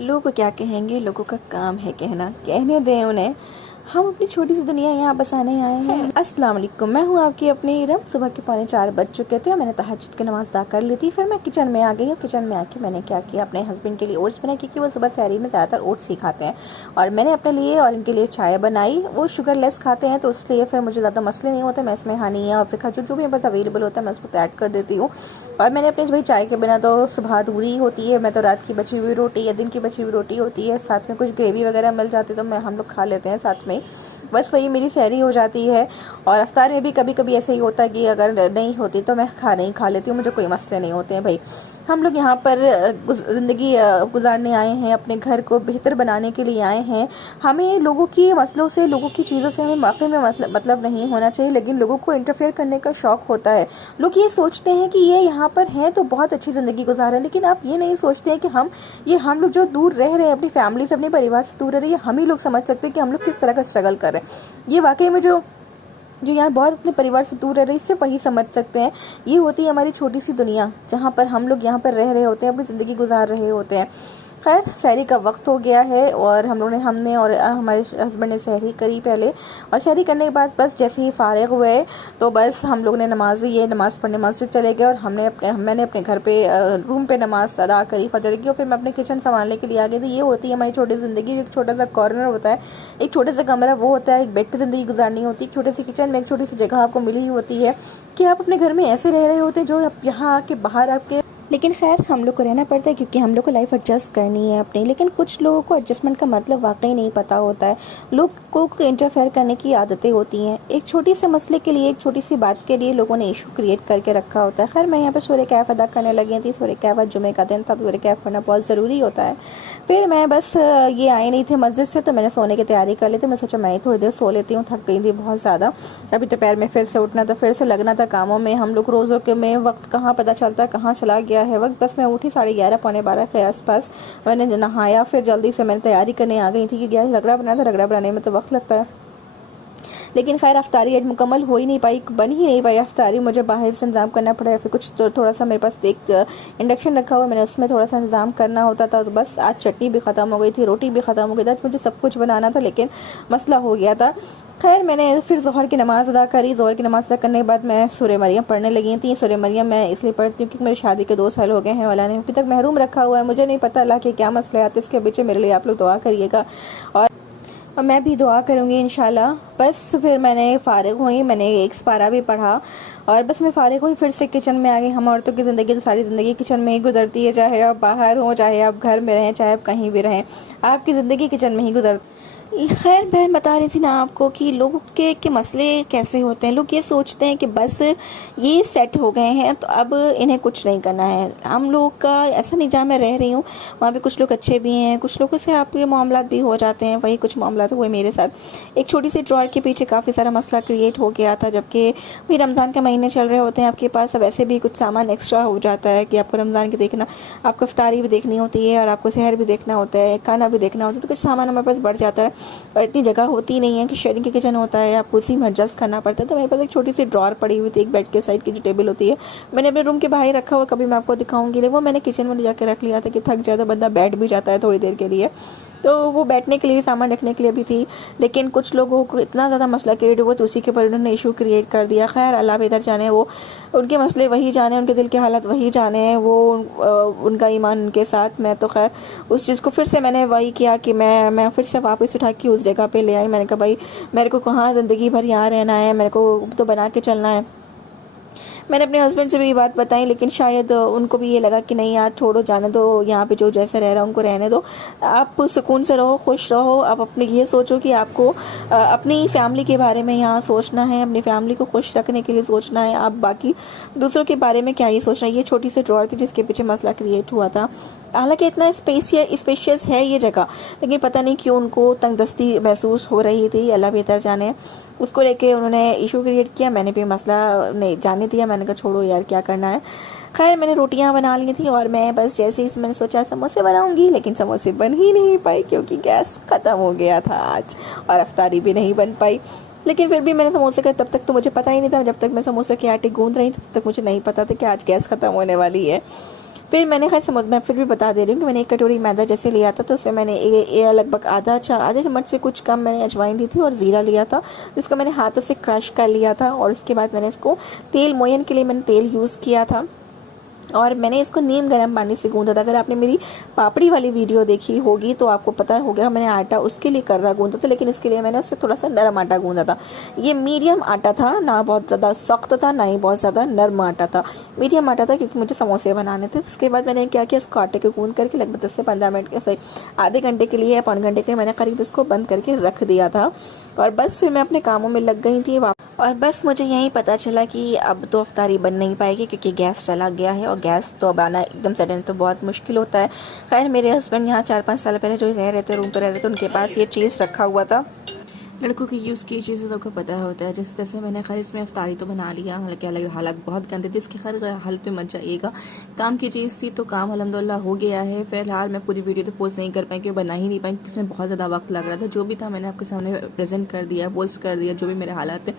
लोग क्या कहेंगे, लोगों का काम है कहना, कहने दें उन्हें। हम अपनी छोटी सी दुनिया यहाँ बसाने आए हैं। अस्सलाम वालेकुम, मैं हूँ आपकी अपनी इरम। सुबह के 3:45 बज चुके थे और मैंने तहज्जुद की नमाज़ अदा कर ली थी। फिर मैं किचन में आ गई और किचन में आके मैंने क्या किया, अपने हस्बैंड के लिए ओट्स बनाए, क्योंकि वो सुबह सहरी में ज़्यादातर ओट्स ही खाते हैं। और मैंने अपने लिए और इनके लिए चाय बनाई। वो शुगर लेस खाते हैं तो इसलिए फिर मुझे ज़्यादा मसले नहीं होते। मैं इसमें हनी या फिर खजूर जो भी बस अवेलेबल होता है मैं उसको ऐड कर देती हूँ। और मैंने अपने भाई चाय के बिना तो सुबह अधूरी होती है। मैं तो रात की बची हुई रोटी या दिन की बची हुई रोटी होती है, साथ में कुछ ग्रेवी वगैरह मिल जाती है तो हम लोग खा लेते हैं साथ में। बस वही मेरी सहरी हो जाती है। और अफ्तार में भी कभी कभी ऐसे ही होता है कि अगर नहीं होती तो मैं खा लेती हूँ, मुझे कोई मसले नहीं होते हैं भाई। हम लोग यहाँ पर ज़िंदगी गुजारने आए हैं, अपने घर को बेहतर बनाने के लिए आए हैं। हमें लोगों की मसलों से, लोगों की चीज़ों से हमें माफ़ी में मतलब नहीं होना चाहिए, लेकिन लोगों को इंटरफेयर करने का शौक़ होता है। लोग ये सोचते हैं कि ये यहाँ पर हैं तो बहुत अच्छी ज़िंदगी गुजार रहे हैं, लेकिन आप ये नहीं सोचते हैं कि हम लोग जो दूर रह रहे हैं अपनी फैमिली से, अपने परिवार से दूर रह रहे हैं, हम ही लोग समझ सकते हैं कि हम लोग किस तरह का स्ट्रगल कर रहे हैं। ये वाकई में जो यहाँ बहुत अपने परिवार से दूर रह रहे हैं, इससे वही समझ सकते हैं। ये होती है हमारी छोटी सी दुनिया, जहाँ पर हम लोग यहाँ पर रह रहे होते हैं, अपनी ज़िंदगी गुजार रहे होते हैं। खैर, सहरी का वक्त हो गया है और हमने और हमारे हस्बैंड ने सहरी करी पहले। और सहरी करने के बाद बस जैसे ही फारिग हुए तो बस हम लोग ने नमाज़ पढ़ने मस्जिद चले गए। और मैंने अपने घर पे रूम पे नमाज़ अदा करी फजर की, और फिर मैं अपने किचन संभालने के लिए आ गई थी। ये होती है हमारी छोटी ज़िंदगी। एक छोटा सा कॉर्नर होता है, एक छोटे सा कमरा वो होता है, एक बेड पर ज़िंदगी गुजारनी होती है। छोटे से किचन में एक छोटी सी जगह आपको मिली होती है कि आप अपने घर में ऐसे रह रहे होते हैं जो आप यहाँ आके बाहर आपके, लेकिन खैर हम लोग को रहना पड़ता है क्योंकि हम लोग को लाइफ एडजस्ट करनी है अपनी। लेकिन कुछ लोगों को एडजस्टमेंट का मतलब वाकई नहीं पता होता है। लोगों को इंटरफेयर करने की आदतें होती हैं। एक छोटी से मसले के लिए, एक छोटी सी बात के लिए लोगों ने इशू क्रिएट करके रखा होता है। खैर, मैं यहाँ पर सूरह कैफ अदा करने लगी थी। सूरह कैफ जुमे का दिन था, सूरह कैफ पढ़ना बहुत ज़रूरी होता है। फिर मैं बस ये आए नहीं थे मस्जिद से तो मैंने सोने की तैयारी कर ली थी। मैं सोचा मैं थोड़ी देर सो लेती हूँ, थक गई थी बहुत ज़्यादा। अभी दोपहर में फिर से उठना था, फिर से लगना था कामों में। हम लोग रोज़ों के में वक्त कहाँ पता चलता है, कहाँ चला गया है वक्त। बस मैं उठी 11:30 पौने 12 के आसपास। मैंने नहाया, फिर जल्दी से मैंने तैयारी करने आ गई थी कि गैस रगड़ा बनाया था। रगड़ा बनाने में तो वक्त लगता है, लेकिन खैर अफ्तारी आज मुकम्मल हो ही नहीं पाई, बन ही नहीं पाई अफ्तारी। मुझे बाहर से इंतज़ाम करना पड़ा, फिर कुछ तो थोड़ा सा मेरे पास एक इंडक्शन रखा हुआ, मैंने उसमें थोड़ा सा इंतज़ाम करना होता था। तो बस आज चटनी भी ख़त्म हो गई थी, रोटी भी ख़त्म हो गई थी। आज मुझे सब कुछ बनाना था लेकिन मसला हो गया था। खैर, मैंने फिर ज़ोहर की नमाज़ अदा करी। ज़ोहर की नमाज़ अदा करने के बाद मैं सूरह मरियम पढ़ने लगी थी। सूरह मरियम मैं इसलिए पढ़ती हूँ क्योंकि मेरी शादी के 2 साल हो गए हैं। अल्लाह ने अभी तक महरूम रखा हुआ है। मुझे नहीं पता अल्लाह के क्या मसले आते, इसके पीछे मेरे लिए आप लोग दुआ करिएगा और मैं भी दुआ करूँगी इंशाल्लाह। बस फिर मैंने फ़ारिग हुई, मैंने एक पारा भी पढ़ा और बस मैं फ़ारिग हुई, फिर से किचन में आ गई। हम औरतों की ज़िंदगी तो सारी ज़िंदगी किचन में ही गुजरती है, चाहे आप बाहर हों, चाहे आप घर में रहें, चाहे आप कहीं भी रहें, आपकी ज़िंदगी किचन में ही गुजरती। खैर, मैं बता रही थी ना आपको कि लोगों के मसले कैसे होते हैं। लोग ये सोचते हैं कि बस ये सेट हो गए हैं तो अब इन्हें कुछ नहीं करना है। हम लोग का ऐसा नहीं, जहाँ मैं रह रही हूँ वहाँ पे कुछ लोग अच्छे भी हैं, कुछ लोगों से आपके मामलात भी हो जाते हैं। वही कुछ मामलात हुए मेरे साथ। एक छोटी सी ड्रॉअर के पीछे काफ़ी सारा मसला क्रिएट हो गया था, जबकि भी रमज़ान के महीने चल रहे होते हैं, आपके पास अब ऐसे भी कुछ सामान एक्स्ट्रा हो जाता है कि आपको रमज़ान की देखना, आपको इफ्तारी भी देखनी होती है और आपको सहर भी देखना होता है, खाना भी देखना होता है, तो कुछ सामान हमारे पास बढ़ जाता है। और इतनी जगह होती नहीं है कि शेयरिंग के किचन होता है, आपको उसी में एडजस्ट करना पड़ता है। तो मेरे पास एक छोटी सी ड्रॉअर पड़ी हुई थी, एक बेड के साइड की जो टेबल होती है, मैंने अपने रूम के बाहर रखा हुआ, कभी मैं आपको दिखाऊंगी। वो मैंने किचन में ले जाकर रख लिया था कि थक जाए तो बंदा बैठ भी जाता है थोड़ी देर के लिए, तो वो बैठने के लिए भी, सामान रखने के लिए भी थी। लेकिन कुछ लोगों को इतना ज़्यादा मसला क्रिएट हुआ तो उसी के ऊपर उन्होंने इशू क्रिएट कर दिया। खैर, अल्लाह बेहतर जाने, वो उनके मसले वही जाने, उनके दिल के हालात वही जाने हैं, वो उनका ईमान उनके साथ। मैं तो खैर उस चीज़ को फिर से मैंने वही किया कि मैं फिर से वापस उठा के उस जगह पे ले आई। मैंने कहा भाई, मेरे को कहाँ ज़िंदगी भर यहाँ रहना है, मेरे को तो बना के चलना है। मैंने अपने हस्बैंड से भी ये बात बताई, लेकिन शायद उनको भी ये लगा कि नहीं यार, छोड़ो, जाने दो, यहाँ पे जो जैसे रह रहा है उनको रहने दो, आप सुकून से रहो, खुश रहो। आप अपने ये सोचो कि आपको अपनी फैमिली के बारे में यहाँ सोचना है, अपनी फैमिली को खुश रखने के लिए सोचना है। आप बाकी दूसरों के बारे में क्या ही सोचना है। ये छोटी सी ड्रॉअर थी जिसके पीछे मसला क्रिएट हुआ था। हालांकि इतना स्पेशियस है ये जगह, लेकिन पता नहीं क्यों उनको तंगदस्ती महसूस हो रही थी, अल्लाह बेहतर जाने। उसको लेके उन्होंने इशू क्रिएट किया, मैंने भी मसला नहीं जाने दिया। मैंने कहा छोड़ो यार, क्या करना है। खैर, मैंने रोटियां बना ली थी और मैं बस जैसे ही मैंने सोचा समोसे बनाऊंगी, लेकिन समोसे बन ही नहीं पाई क्योंकि गैस ख़त्म हो गया था आज, और अफ्तारी भी नहीं बन पाई। लेकिन फिर भी मैंने समोसे का, तब तक तो मुझे पता ही नहीं था, जब तक मैं समोसे के आटे गूंद रही थी तब तक मुझे नहीं पता था कि आज गैस ख़त्म होने वाली है। फिर मैंने खैर समझ मैं फिर भी बता दे रही हूँ कि मैंने 1 कटोरी मैदा जैसे लिया था, तो उसमें मैंने लगभग आधा चम्मच से कुछ कम मैंने अजवाइन ली थी और ज़ीरा लिया था, जिसको मैंने हाथों से क्रश कर लिया था। और उसके बाद मैंने इसको तेल मोयन के लिए मैंने तेल यूज़ किया था और मैंने इसको नीम गर्म पानी से गूंदा था। अगर आपने मेरी पापड़ी वाली वीडियो देखी होगी तो आपको पता होगा मैंने आटा उसके लिए कर रहा गूंदा था, लेकिन इसके लिए मैंने उससे थोड़ा सा नरम आटा गूंदा था। ये मीडियम आटा था, ना बहुत ज़्यादा सख्त था ना ही बहुत ज़्यादा नरम आटा था, मीडियम आटा था, क्योंकि मुझे समोसे बनाने थे। उसके बाद मैंने क्या किया, उसको आटे को गूंद करके लगभग 10 से 15 मिनट के आधे घंटे के लिए या पौने घंटे के लिए मैंने करीब उसको बंद करके रख दिया था। और बस फिर मैं अपने कामों में लग गई थी। और बस मुझे यहीं पता चला कि अब तो अफ्तारी बन नहीं पाएगी, क्योंकि गैस चला गया है और गैस तो अब आना एकदम सडन तो बहुत मुश्किल होता है। खैर मेरे हस्बैंड यहाँ 4-5 साल पहले जो रह रहे थे, रूम पर रह रहे थे, उनके पास ये चीज़ रखा हुआ था। लड़कों की यूज़ की चीज़ें सबको पता होता है। जैसे तैसे मैंने खैर इसमें अफ्तारी तो बना लिया, हालांकि हालात बहुत गंदे थे, इसके खैर हालत में मत जाइएगा। काम की चीज़ थी तो काम अल्हम्दुलिल्लाह हो गया है। फिलहाल मैं पूरी वीडियो तो पोस्ट नहीं कर पाई, क्योंकि बना ही नहीं पाई, क्योंकि इसमें बहुत ज़्यादा वक्त लग रहा था। जो भी था मैंने आपके सामने प्रेजेंट कर दिया, पोस्ट कर दिया जो भी मेरे हालात थे।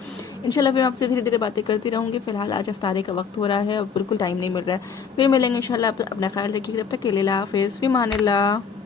इंशाल्लाह फिर आपसे धीरे धीरे बातें करती रहूँगी। फिलहाल आज अफ्तारी का वक्त हो रहा है और बिल्कुल टाइम नहीं मिल रहा है। फिर मिलेंगे इंशाल्लाह। अपना ख्याल रखिए, तब तक के लिए हाफिज़, फ़ी अमान अल्लाह।